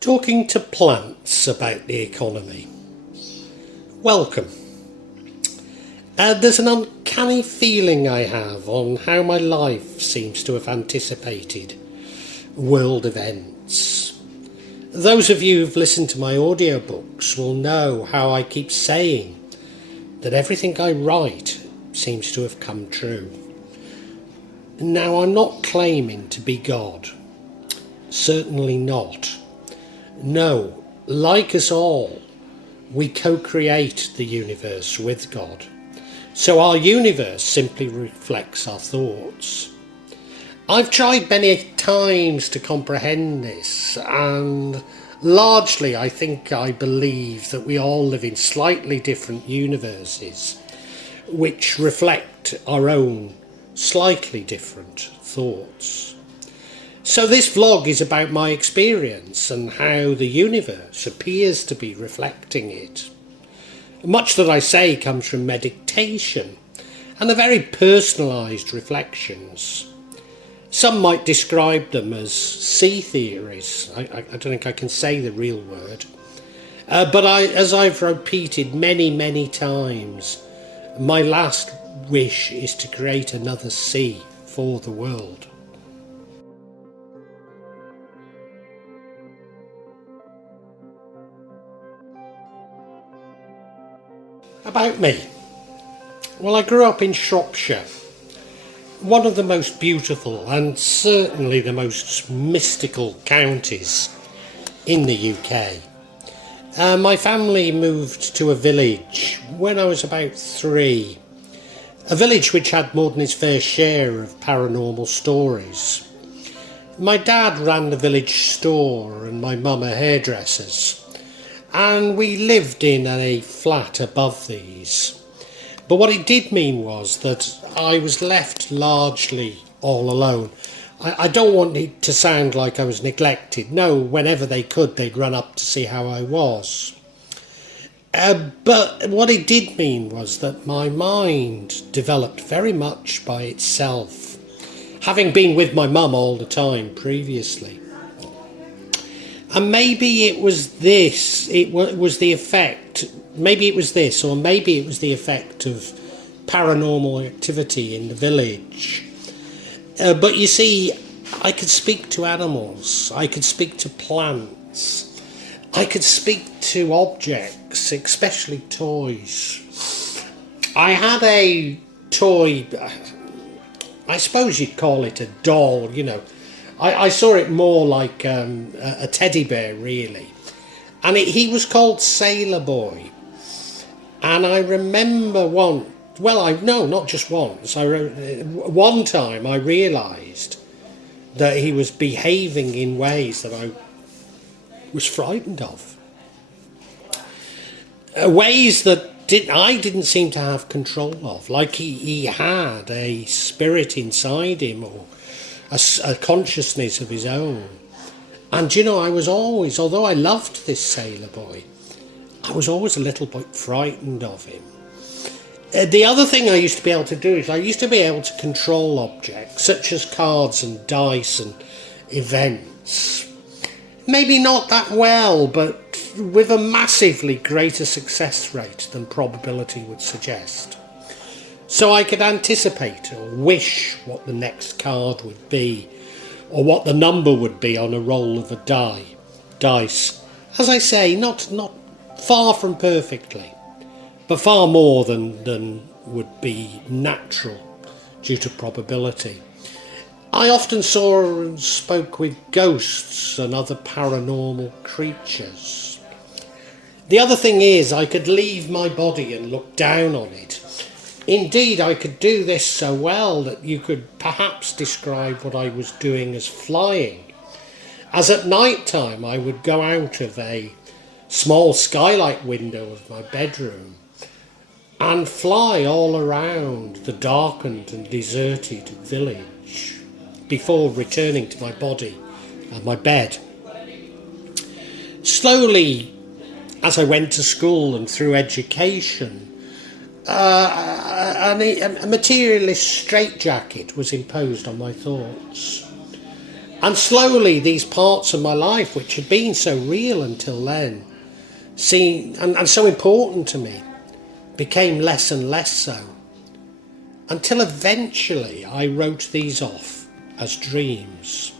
Talking to plants about the economy. Welcome. There's an uncanny feeling I have on how my life seems to have anticipated world events. Those of you who've listened to my audiobooks will know how I keep saying that everything I write seems to have come true. Now, I'm not claiming to be God. Certainly not. No, like us all, we co-create the universe with God. So our universe simply reflects our thoughts. I've tried many times to comprehend this, and largely I believe that we all live in slightly different universes, which reflect our own slightly different thoughts. So this vlog is about my experience and how the universe appears to be reflecting it. Much that I say comes from meditation and the very personalised reflections. Some might describe them as sea theories. I don't think I can say the real word. But as I've repeated many times, my last wish is to create another sea for the world. About me. Well, I grew up in Shropshire, one of the most beautiful and certainly the most mystical counties in the UK. My family moved to a village when I was about 3, a village which had more than its fair share of paranormal stories. My dad ran the village store and my mum a hairdresser's. And we lived in a flat above these. But what it did mean was that I was left largely all alone. I don't want it to sound like I was neglected. No, whenever they could, they'd run up to see how I was. But what it did mean was that my mind developed very much by itself, having been with my mum all the time previously. And maybe it was this, it was the effect, maybe it was this, or maybe it was the effect of paranormal activity in the village. But you see, I could speak to animals, I could speak to plants, I could speak to objects, especially toys. I had a toy, I suppose you'd call it a doll, you know. I saw it more like a teddy bear, really. And he was called Sailor Boy. And I remember not just once. One time I realised that he was behaving in ways that I was frightened of. Ways that I didn't seem to have control of. Like he had a spirit inside him, or a consciousness of his own. And I was always, although I loved this Sailor Boy, I was always a little bit frightened of him. The other thing I used to be able to do is I used to be able to control objects such as cards and dice and events. Maybe not that well, but with a massively greater success rate than probability would suggest. So I could anticipate or wish what the next card would be, or what the number would be on a roll of a dice. As I say, not far from perfectly, but far more than would be natural due to probability. I often saw and spoke with ghosts and other paranormal creatures. The other thing is, I could leave my body and look down on it. Indeed, I could do this so well that you could perhaps describe what I was doing as flying. As at night time, I would go out of a small skylight window of my bedroom and fly all around the darkened and deserted village before returning to my body and my bed. Slowly, as I went to school and through education, a materialist straitjacket was imposed on my thoughts. And slowly these parts of my life, which had been so real until then, and so important to me, became less and less so. Until eventually I wrote these off as dreams.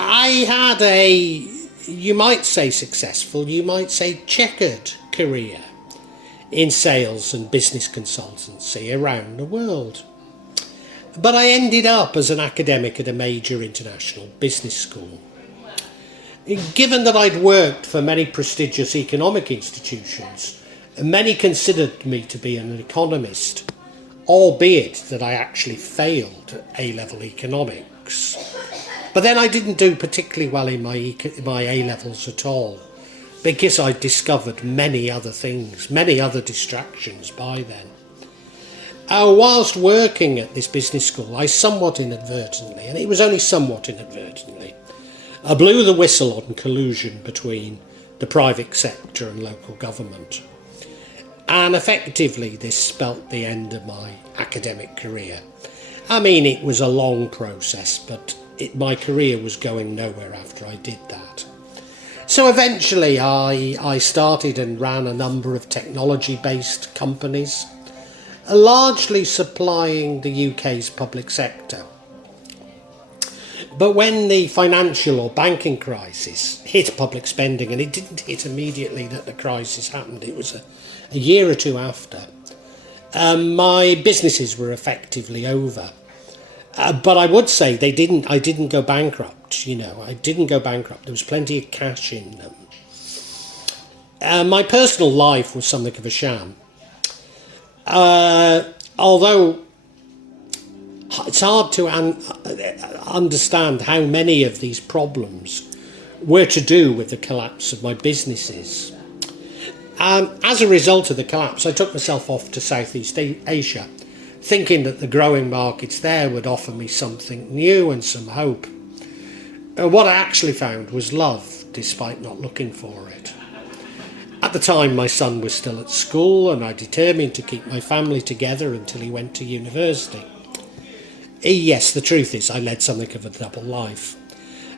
I had you might say successful, you might say checkered career in sales and business consultancy around the world. But I ended up as an academic at a major international business school. Given that I'd worked for many prestigious economic institutions, many considered me to be an economist, albeit that I actually failed at A-level economics. But then I didn't do particularly well in my A-levels at all, because I discovered many other things, many other distractions by then. Whilst working at this business school, I somewhat inadvertently, and it was only somewhat inadvertently, I blew the whistle on collusion between the private sector and local government. And effectively this spelt the end of my academic career. I mean, it was a long process, but my career was going nowhere after I did that. So eventually I started and ran a number of technology-based companies, largely supplying the UK's public sector. But when the financial or banking crisis hit public spending, and it didn't hit immediately that the crisis happened, it was a year or two after, my businesses were effectively over. But I would say I didn't go bankrupt, I didn't go bankrupt. There was plenty of cash in them. My personal life was something of a sham. Although it's hard to understand how many of these problems were to do with the collapse of my businesses. As a result of the collapse, I took myself off to Southeast Asia, thinking that the growing markets there would offer me something new and some hope. What I actually found was love, despite not looking for it. At the time, my son was still at school, and I determined to keep my family together until he went to university. Yes, the truth is I led something of a double life.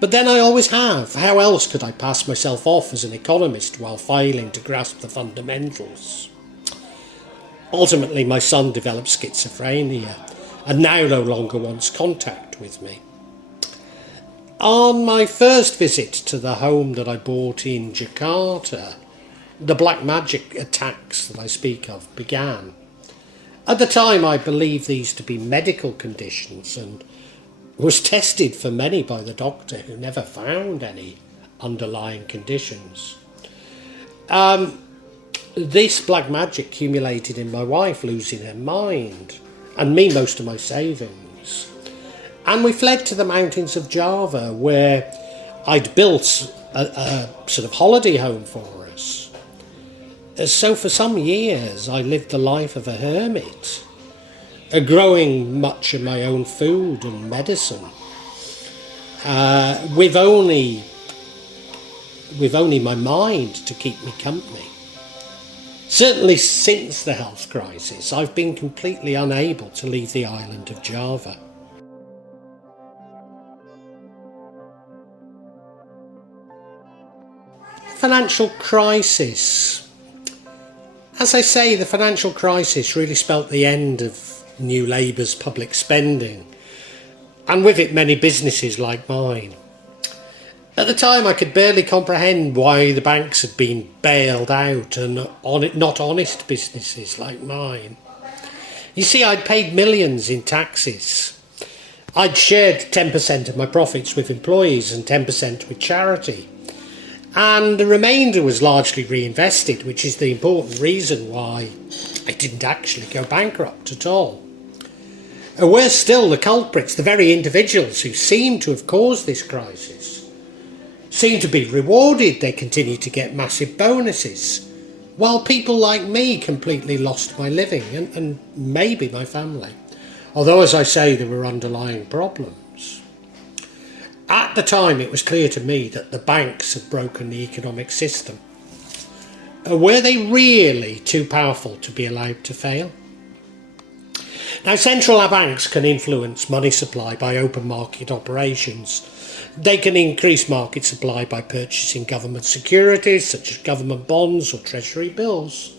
But then I always have. How else could I pass myself off as an economist while failing to grasp the fundamentals? Ultimately, my son developed schizophrenia and now no longer wants contact with me. On my first visit to the home that I bought in Jakarta, the black magic attacks that I speak of began. At the time, I believed these to be medical conditions and was tested for many by the doctor, who never found any underlying conditions. This black magic accumulated in my wife losing her mind, and me most of my savings. And we fled to the mountains of Java, where I'd built a sort of holiday home for us. So for some years I lived the life of a hermit, growing much of my own food and medicine, with only my mind to keep me company. Certainly since the health crisis, I've been completely unable to leave the island of Java. Financial crisis. As I say, the financial crisis really spelt the end of New Labour's public spending, and with it many businesses like mine. At the time I could barely comprehend why the banks had been bailed out and not honest businesses like mine. You see, I'd paid millions in taxes. I'd shared 10% of my profits with employees and 10% with charity. And the remainder was largely reinvested, which is the important reason why I didn't actually go bankrupt at all. Worse still, the culprits, the very individuals who seem to have caused this crisis, seem to be rewarded. They continue to get massive bonuses, while people like me completely lost my living and maybe my family. Although, as I say, there were underlying problems. At the time, it was clear to me that the banks had broken the economic system. Were they really too powerful to be allowed to fail? Now, central banks can influence money supply by open market operations. They can increase market supply by purchasing government securities, such as government bonds or treasury bills.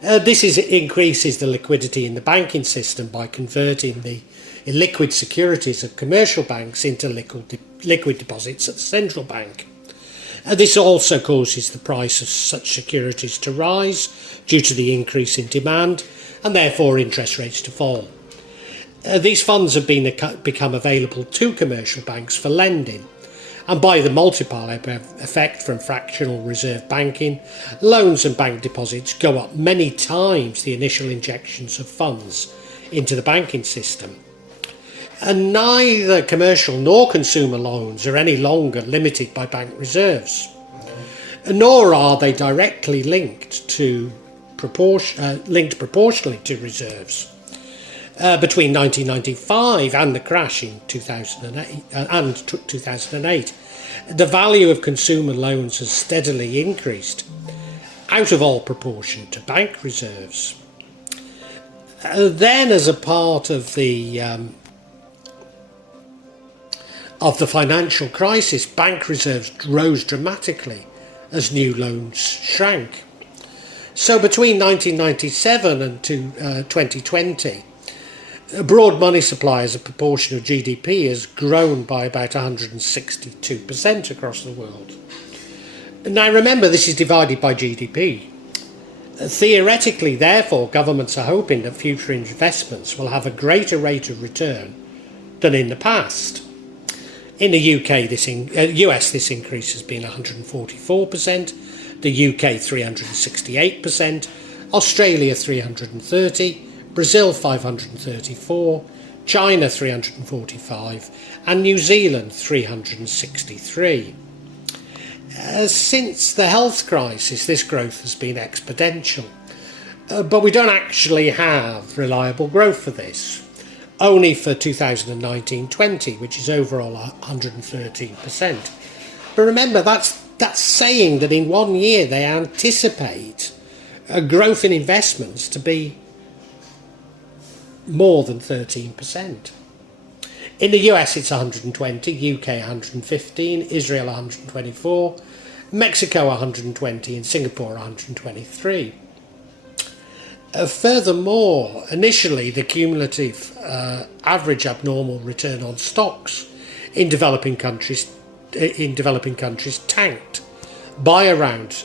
This increases the liquidity in the banking system by converting the illiquid securities of commercial banks into liquid deposits at the central bank. This also causes the price of such securities to rise due to the increase in demand and therefore interest rates to fall. These funds have become available to commercial banks for lending, and by the multiplier effect from fractional reserve banking, loans and bank deposits go up many times the initial injections of funds into the banking system. And neither commercial nor consumer loans are any longer limited by bank reserves, nor are they directly linked proportionally to reserves. Between 1995 and the crash in 2008, the value of consumer loans has steadily increased, out of all proportion to bank reserves. Then, as a part of the financial crisis, bank reserves rose dramatically as new loans shrank. So between 1997 and 2020, broad money supply as a proportion of GDP has grown by about 162% across the world. Now remember, this is divided by GDP. Theoretically, therefore, governments are hoping that future investments will have a greater rate of return than in the past. In the US, this increase has been 144%, the UK 368%, Australia 330%, Brazil 534%, China 345%, and New Zealand 363%. Since the health crisis, this growth has been exponential, but we don't actually have reliable growth for this. Only for 2019-20, which is overall 113%. But remember, that's saying that in 1 year they anticipate a growth in investments to be more than 13%. In the US it's 120, UK 115, Israel 124, Mexico 120 and Singapore 123. Furthermore, initially the cumulative average abnormal return on stocks in developing countries tanked by around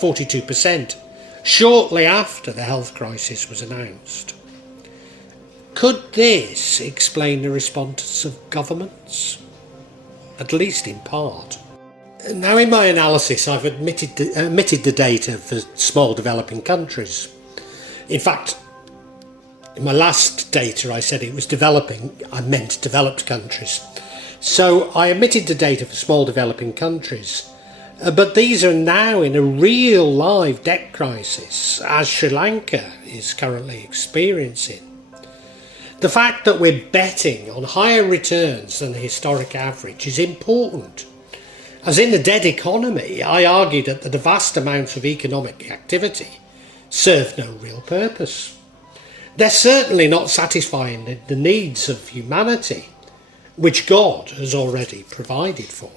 42% shortly after the health crisis was announced. Could this explain the response of governments? At least in part. Now, in my analysis, I've omitted the data for small developing countries. In fact, in my last data I said it was developing, I meant developed countries. So I omitted the data for small developing countries. But these are now in a real live debt crisis, as Sri Lanka is currently experiencing. The fact that we're betting on higher returns than the historic average is important. As in the dead economy, I argued that the vast amounts of economic activity serve no real purpose. They're certainly not satisfying the needs of humanity, which God has already provided for.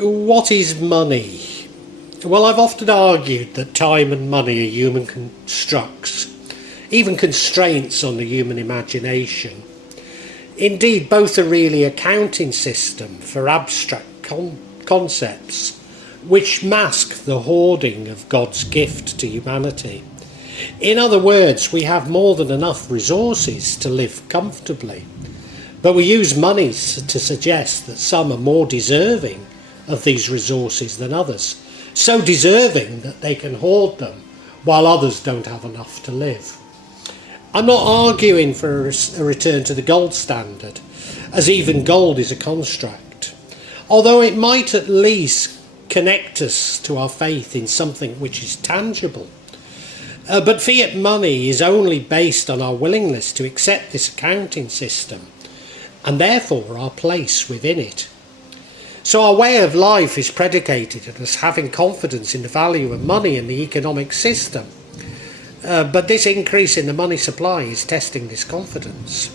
What is money? Well, I've often argued that time and money are human constructs, even constraints on the human imagination. Indeed, both are really a counting system for abstract concepts which mask the hoarding of God's gift to humanity. In other words, we have more than enough resources to live comfortably, but we use money to suggest that some are more deserving of these resources than others, so deserving that they can hoard them while others don't have enough to live. I'm not arguing for a return to the gold standard, as even gold is a construct, although it might at least connect us to our faith in something which is tangible. But fiat money is only based on our willingness to accept this accounting system, and therefore our place within it. So our way of life is predicated on us having confidence in the value of money and the economic system. But this increase in the money supply is testing this confidence,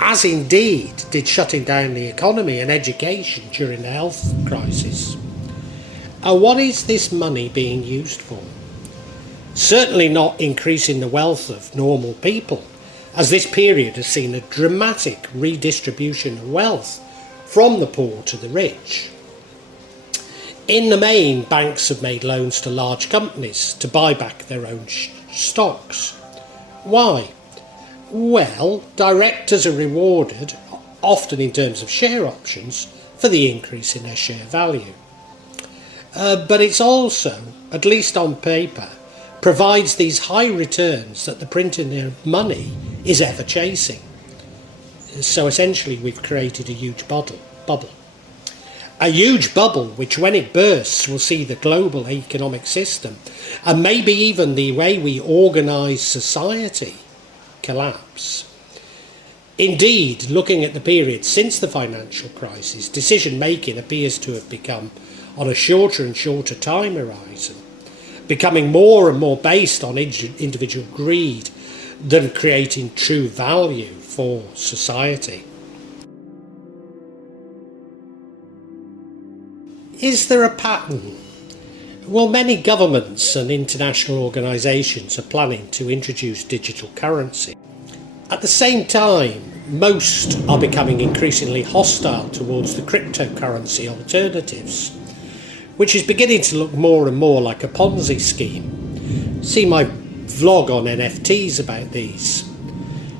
as indeed did shutting down the economy and education during the health crisis. What is this money being used for? Certainly not increasing the wealth of normal people, as this period has seen a dramatic redistribution of wealth from the poor to the rich. In the main, banks have made loans to large companies to buy back their own stocks. Why? Well, directors are rewarded, often in terms of share options, for the increase in their share value. But it's also, at least on paper, provides these high returns that the printing of money is ever chasing. So essentially we've created a huge bubble. A huge bubble which, when it bursts, will see the global economic system and maybe even the way we organise society collapse. Indeed, looking at the period since the financial crisis, decision making appears to have become on a shorter and shorter time horizon, becoming more and more based on individual greed than creating true value for society. Is there a pattern? Well, many governments and international organisations are planning to introduce digital currency. At the same time, most are becoming increasingly hostile towards the cryptocurrency alternatives, which is beginning to look more and more like a Ponzi scheme. See my vlog on NFTs about these.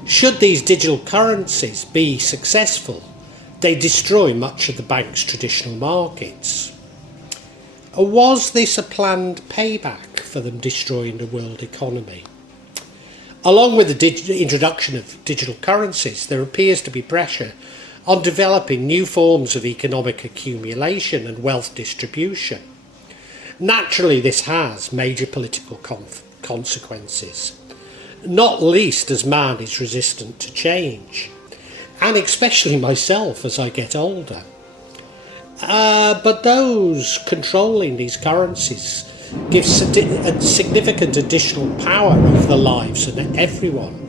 Should these digital currencies be successful, they destroy much of the bank's traditional markets. Was this a planned payback for them destroying the world economy? Along with the introduction of digital currencies, there appears to be pressure on developing new forms of economic accumulation and wealth distribution. Naturally, this has major political consequences, not least as man is resistant to change, and especially myself as I get older. But those controlling these currencies give significant additional power over the lives of everyone.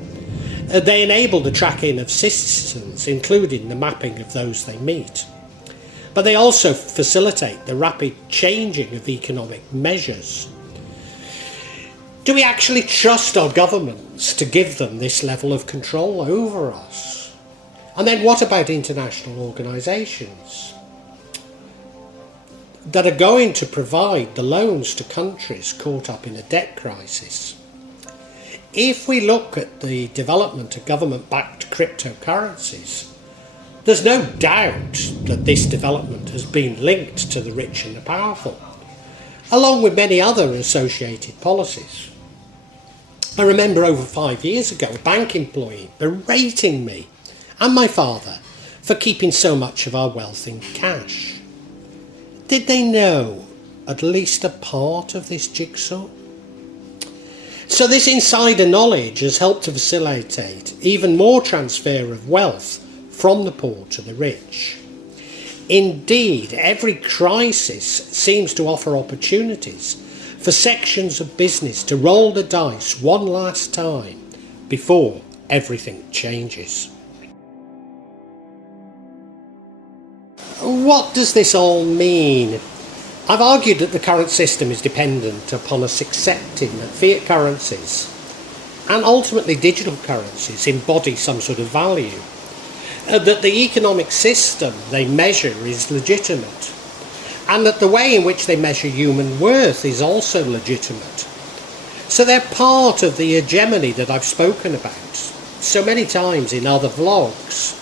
They enable the tracking of citizens, including the mapping of those they meet. But they also facilitate the rapid changing of economic measures. Do we actually trust our governments to give them this level of control over us? And then what about international organisations that are going to provide the loans to countries caught up in a debt crisis? If we look at the development of government-backed cryptocurrencies, there's no doubt that this development has been linked to the rich and the powerful, along with many other associated policies. I remember over 5 years ago a bank employee berating me and my father for keeping so much of our wealth in cash. Did they know at least a part of this jigsaw? So this insider knowledge has helped to facilitate even more transfer of wealth from the poor to the rich. Indeed, every crisis seems to offer opportunities for sections of business to roll the dice one last time before everything changes. What does this all mean? I've argued that the current system is dependent upon us accepting that fiat currencies and ultimately digital currencies embody some sort of value, that the economic system they measure is legitimate, and that the way in which they measure human worth is also legitimate. So they're part of the hegemony that I've spoken about so many times in other vlogs.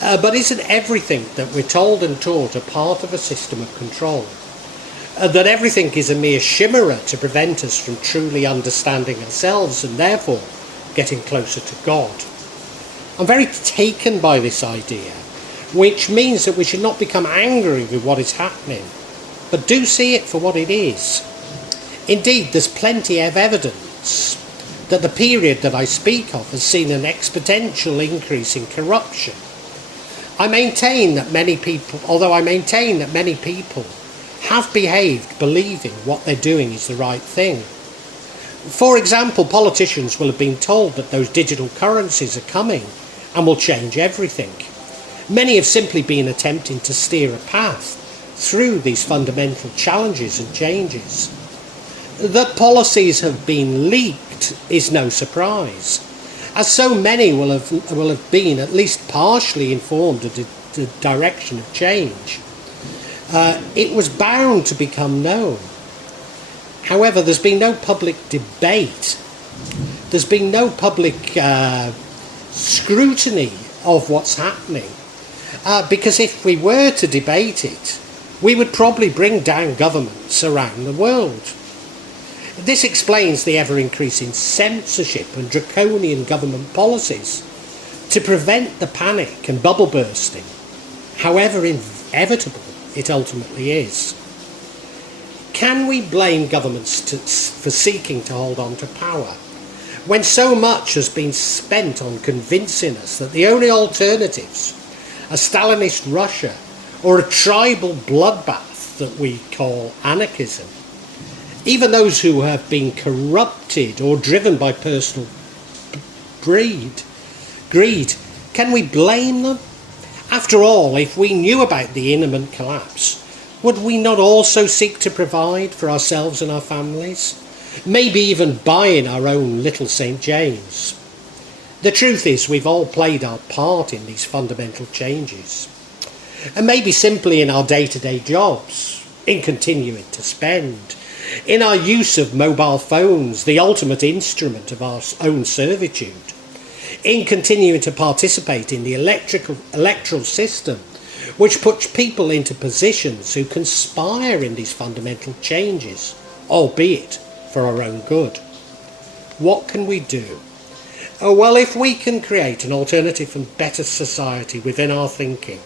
But isn't everything that we're told and taught a part of a system of control? That everything is a mere chimera to prevent us from truly understanding ourselves and therefore getting closer to God? I'm very taken by this idea, which means that we should not become angry with what is happening, but do see it for what it is. Indeed, there's plenty of evidence that the period that I speak of has seen an exponential increase in corruption, I maintain that many people, although I maintain that many people have behaved believing what they're doing is the right thing. For example, politicians will have been told that those digital currencies are coming and will change everything. Many have simply been attempting to steer a path through these fundamental challenges and changes. That policies have been leaked is no surprise, as so many will have been at least partially informed of the direction of change. It was bound to become known. However, there's been no public debate. There's been no public scrutiny of what's happening. Because if we were to debate it, we would probably bring down governments around the world. This explains the ever-increasing censorship and draconian government policies to prevent the panic and bubble bursting, however inevitable it ultimately is. Can we blame governments for seeking to hold on to power, when so much has been spent on convincing us that the only alternatives are Stalinist Russia or a tribal bloodbath that we call anarchism? Even those who have been corrupted or driven by personal greed, can we blame them? After all, if we knew about the imminent collapse, would we not also seek to provide for ourselves and our families? Maybe even buying our own little St. James. The truth is, we've all played our part in these fundamental changes. And maybe simply in our day-to-day jobs, in continuing to spend, in our use of mobile phones, the ultimate instrument of our own servitude, in continuing to participate in the electoral system, which puts people into positions who conspire in these fundamental changes, albeit for our own good. What can we do? Oh, well, if we can create an alternative and better society within our thinking,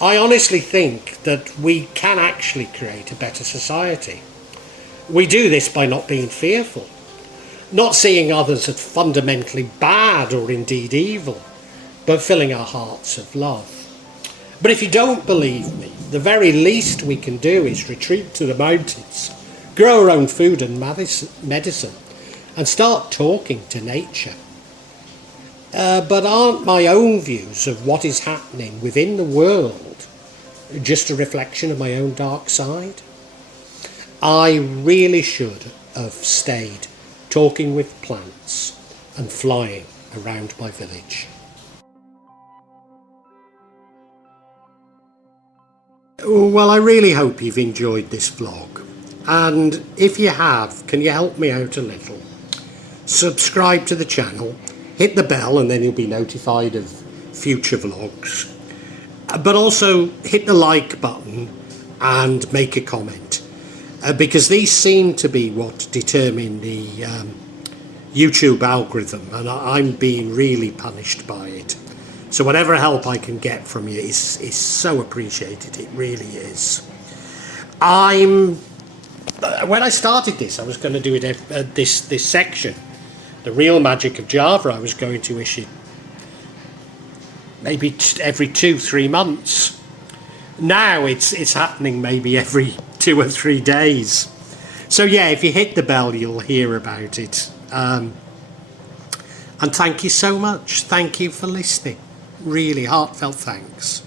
I honestly think that we can actually create a better society. We do this by not being fearful, not seeing others as fundamentally bad or indeed evil, but filling our hearts of love. But if you don't believe me, the very least we can do is retreat to the mountains, grow our own food and medicine, and start talking to nature. But aren't my own views of what is happening within the world just a reflection of my own dark side? I really should have stayed talking with plants and flying around my village. Well, I really hope you've enjoyed this vlog, and if you have, can you help me out a little? Subscribe to the channel, hit the bell, and then you'll be notified of future vlogs. But also hit the like button and make a comment, because these seem to be what determine the YouTube algorithm, and I'm being really punished by it. So whatever help I can get from you is so appreciated. It really is. When I started this, I was going to do it this section, the real magic of Java. I was going to issue maybe every 2-3 months. Now it's happening maybe every 2 or 3 days. So yeah, if you hit the bell, you'll hear about it. And thank you so much. Thank you for listening. Really heartfelt thanks.